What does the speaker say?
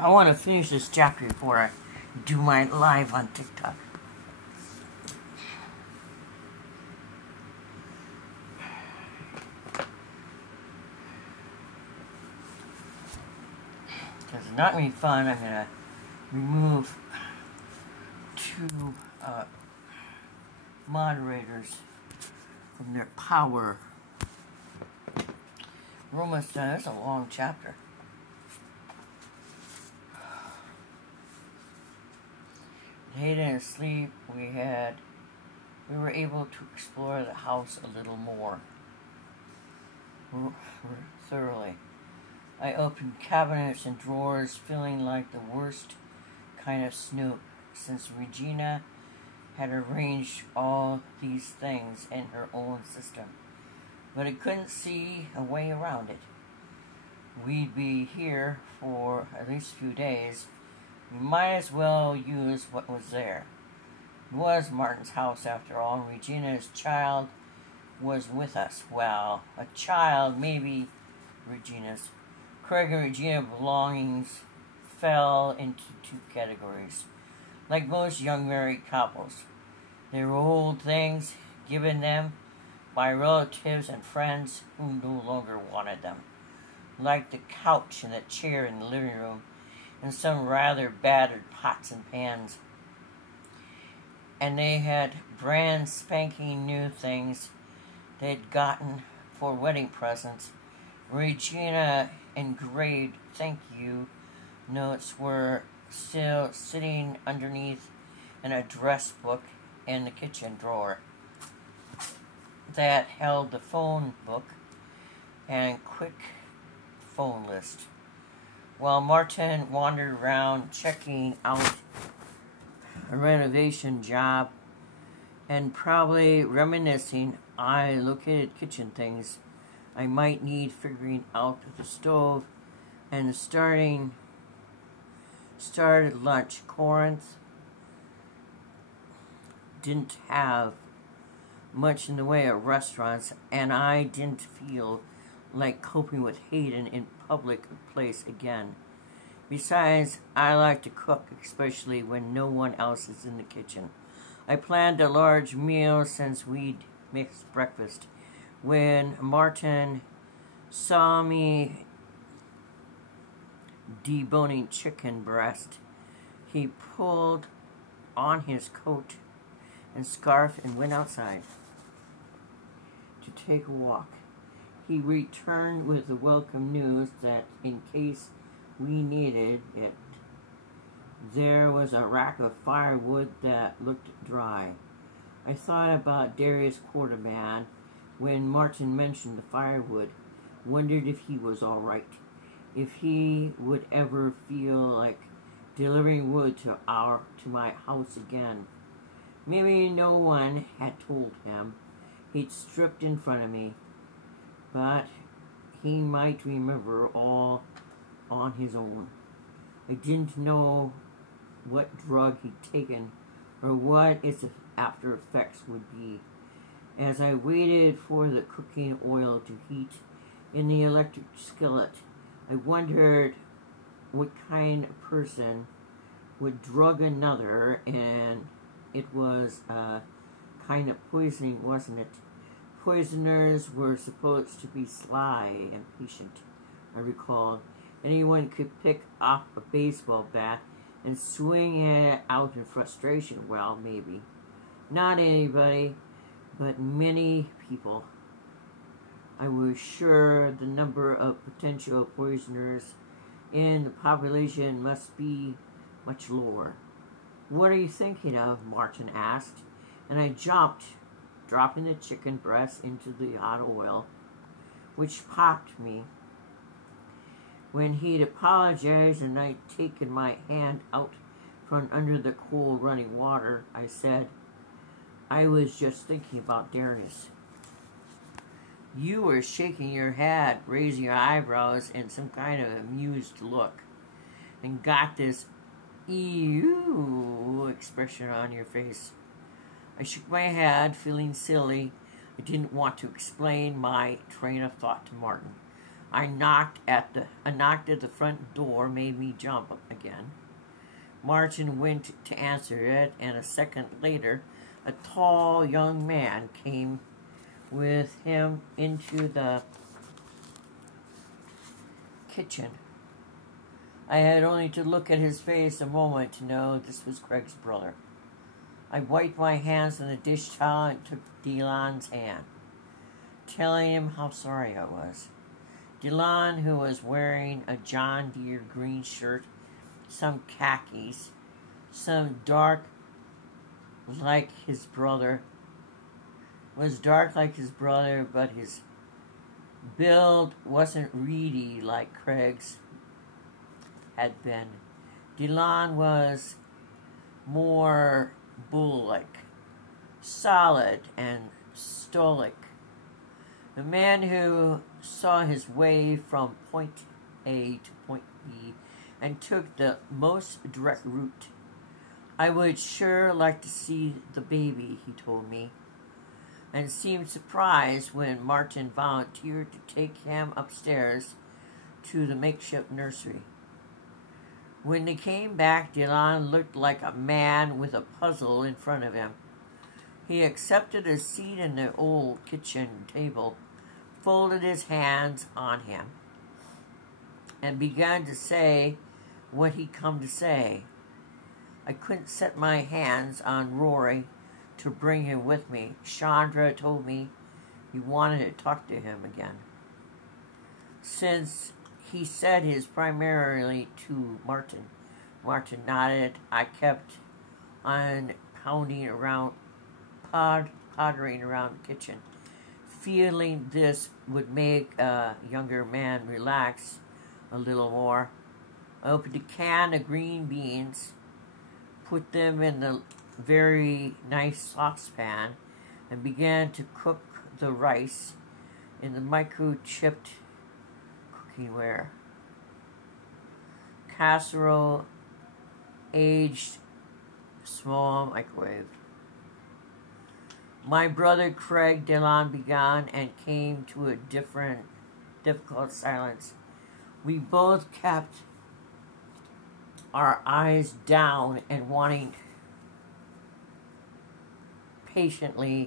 I want to finish this chapter before I do my live on TikTok. Because it's not really fun. I'm going to remove 2 moderators from their power. We're almost done. It's a long chapter. Hayden and sleep, we were able to explore the house a little more thoroughly. I opened cabinets and drawers, feeling like the worst kind of snoop, since Regina had arranged all these things in her own system. But I couldn't see a way around it. We'd be here for at least a few days. We might as well use what was there. It was Martin's house after all, and Regina's child was with us. Well, a child, maybe Regina's. Craig and Regina belongings fell into 2 categories. Like most young married couples, they were old things given them by relatives and friends who no longer wanted them. Like the couch and the chair in the living room, and some rather battered pots and pans. And they had brand spanking new things they'd gotten for wedding presents. Regina engraved thank you notes were still sitting underneath an address book in the kitchen drawer that held the phone book and quick phone list. While Martin wandered around checking out a renovation job and probably reminiscing, I located kitchen things I might need figuring out the stove and started lunch. Corinth didn't have much in the way of restaurants, and I didn't feel like coping with Hayden in public place again. Besides, I like to cook, especially when no one else is in the kitchen. I planned a large meal since we'd mixed breakfast. When Martin saw me deboning chicken breast, he pulled on his coat and scarf and went outside to take a walk. He returned with the welcome news that in case we needed it, there was a rack of firewood that looked dry. I thought about Darius Quarterman when Martin mentioned the firewood, wondered if he was all right, if he would ever feel like delivering wood to my house again. Maybe no one had told him. He'd stripped in front of me, but he might remember all on his own. I didn't know what drug he'd taken or what its after effects would be. As I waited for the cooking oil to heat in the electric skillet, I wondered what kind of person would drug another, and it was a kind of poisoning, wasn't it? Poisoners were supposed to be sly and patient, I recalled. Anyone could pick up a baseball bat and swing it out in frustration. Well, maybe. Not anybody, but many people. I was sure the number of potential poisoners in the population must be much lower. What are you thinking of? Martin asked, and I jumped, dropping the chicken breast into the hot oil, which popped me. When he'd apologized and I'd taken my hand out from under the cold running water, I said, I was just thinking about Darius. You were shaking your head, raising your eyebrows in some kind of amused look, and got this ew expression on your face. I shook my head, feeling silly. I didn't want to explain my train of thought to Martin. I knocked at the front door, made me jump again. Martin went to answer it, and a second later, a tall young man came with him into the kitchen. I had only to look at his face a moment to know this was Craig's brother. I wiped my hands on the dish towel and took Delon's hand, telling him how sorry I was. Delon, who was wearing a John Deere green shirt, some khakis, some dark like his brother, was dark like his brother, but his build wasn't reedy like Craig's had been. Delon was more bull-like, solid and stoic. A man who saw his way from point A to point B and took the most direct route. I would sure like to see the baby, he told me, and seemed surprised when Martin volunteered to take him upstairs to the makeshift nursery. When they came back, Delon looked like a man with a puzzle in front of him. He accepted a seat in the old kitchen table, folded his hands on him, and began to say what he'd come to say. I couldn't set my hands on Rory to bring him with me. Chandra told me he wanted to talk to him again. Since he said his primarily to Martin. Martin nodded. I kept on pottering around the kitchen, feeling this would make a younger man relax a little more. I opened a can of green beans, put them in the very nice saucepan, and began to cook the rice in the microchipped cookingware. Casserole, aged, small microwave. My brother Craig Delon began and came to a difficult silence. We both kept our eyes down and wanting patiently